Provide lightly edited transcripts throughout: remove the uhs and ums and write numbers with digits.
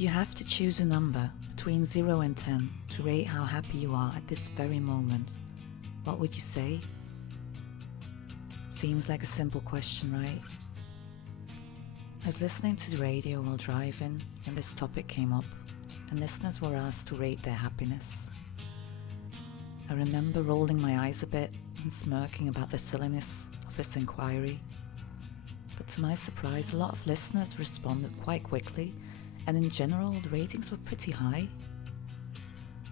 If you have to choose a number between 0 and 10 to rate how happy you are at this very moment, what would you say? Seems like a simple question, right? I was listening to the radio while driving and this topic came up, and listeners were asked to rate their happiness. I remember rolling my eyes a bit and smirking about the silliness of this inquiry. But to my surprise, a lot of listeners responded quite quickly, and in general, the ratings were pretty high.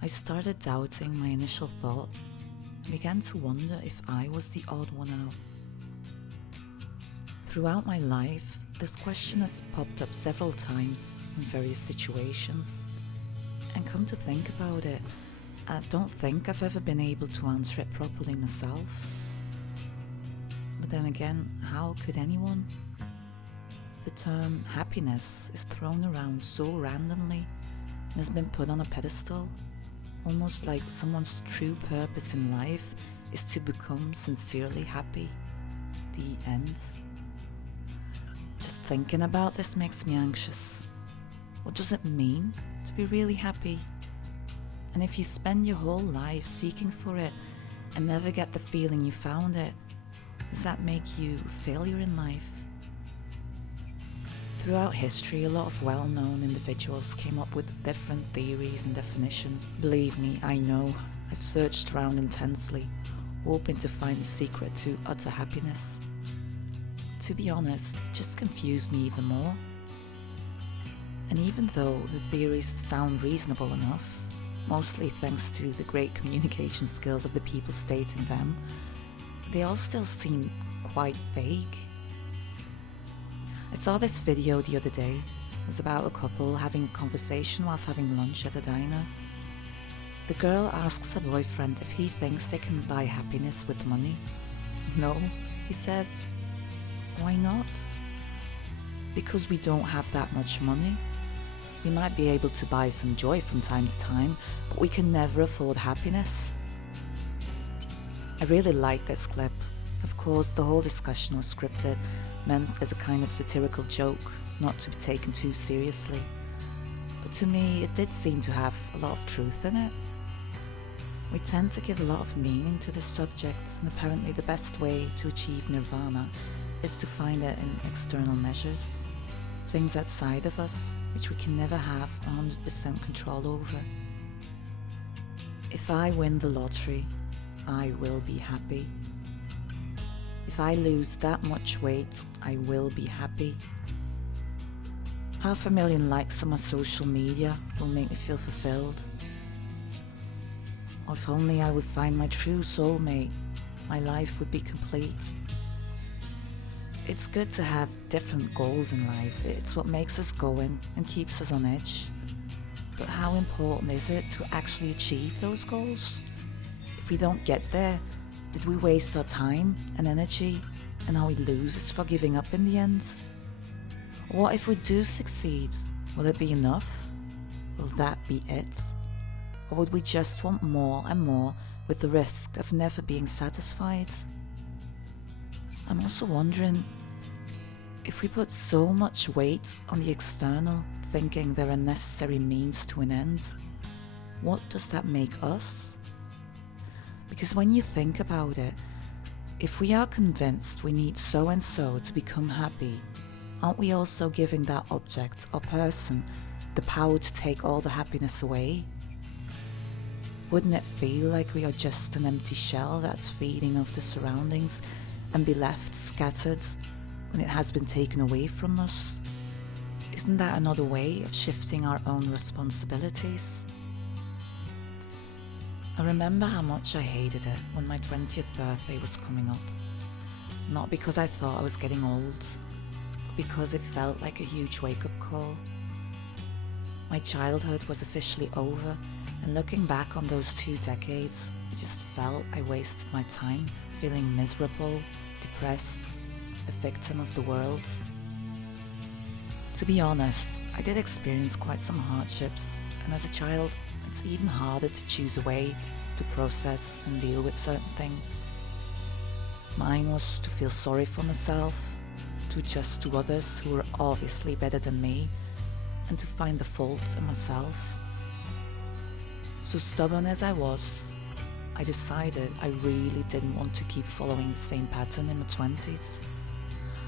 I started doubting my initial thought and began to wonder if I was the odd one out. Throughout my life, this question has popped up several times in various situations, and come to think about it, I don't think I've ever been able to answer it properly myself. But then again, how could anyone? The term happiness is thrown around so randomly and has been put on a pedestal, almost like someone's true purpose in life is to become sincerely happy. The end. Just thinking about this makes me anxious. What does it mean to be really happy? And if you spend your whole life seeking for it and never get the feeling you found it, does that make you a failure in life? Throughout history, a lot of well-known individuals came up with different theories and definitions. Believe me, I know. I've searched around intensely, hoping to find the secret to utter happiness. To be honest, it just confused me even more. And even though the theories sound reasonable enough, mostly thanks to the great communication skills of the people stating them, they all still seem quite vague. I saw this video the other day. It was about a couple having a conversation whilst having lunch at a diner. The girl asks her boyfriend if he thinks they can buy happiness with money. No, he says. Why not? Because we don't have that much money. We might be able to buy some joy from time to time, but we can never afford happiness. I really like this clip. Of course, the whole discussion was scripted, meant as a kind of satirical joke, not to be taken too seriously. But to me, it did seem to have a lot of truth in it. We tend to give a lot of meaning to this subject, and apparently the best way to achieve nirvana is to find it in external measures, things outside of us, which we can never have 100% control over. If I win the lottery, I will be happy. If I lose that much weight, I will be happy. 500,000 likes on my social media will make me feel fulfilled. Or if only I would find my true soulmate, my life would be complete. It's good to have different goals in life. It's what makes us going and keeps us on edge. But how important is it to actually achieve those goals? If we don't get there, did we waste our time and energy, and are we losers for giving up in the end? What if we do succeed? Will it be enough? Will that be it? Or would we just want more and more with the risk of never being satisfied? I'm also wondering, if we put so much weight on the external, thinking they're a necessary means to an end, what does that make us? Because when you think about it, if we are convinced we need so and so to become happy, aren't we also giving that object or person the power to take all the happiness away? Wouldn't it feel like we are just an empty shell that's feeding off the surroundings and be left scattered when it has been taken away from us? Isn't that another way of shifting our own responsibilities? I remember how much I hated it when my 20th birthday was coming up. Not because I thought I was getting old, but because it felt like a huge wake-up call. My childhood was officially over, and looking back on those 2 decades, I just felt I wasted my time feeling miserable, depressed, a victim of the world. To be honest, I did experience quite some hardships, and as a child, it's even harder to choose a way to process and deal with certain things. Mine was to feel sorry for myself, to adjust to others who were obviously better than me, and to find the fault in myself. So stubborn as I was, I decided I really didn't want to keep following the same pattern in my 20s.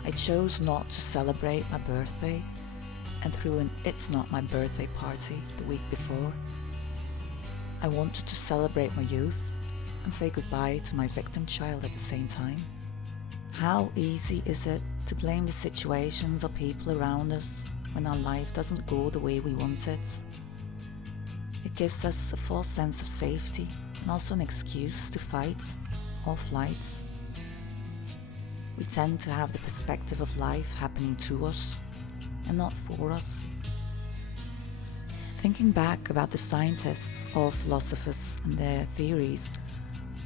I chose not to celebrate my birthday and threw an "It's Not My Birthday" party the week before. I wanted to celebrate my youth and say goodbye to my victim child at the same time. How easy is it to blame the situations or people around us when our life doesn't go the way we want it? It gives us a false sense of safety and also an excuse to fight or flight. We tend to have the perspective of life happening to us and not for us. Thinking back about the scientists or philosophers and their theories,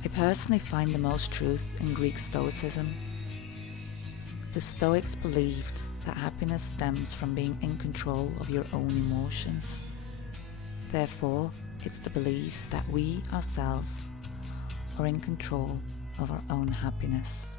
I personally find the most truth in Greek Stoicism. The Stoics believed that happiness stems from being in control of your own emotions. Therefore, it's the belief that we ourselves are in control of our own happiness.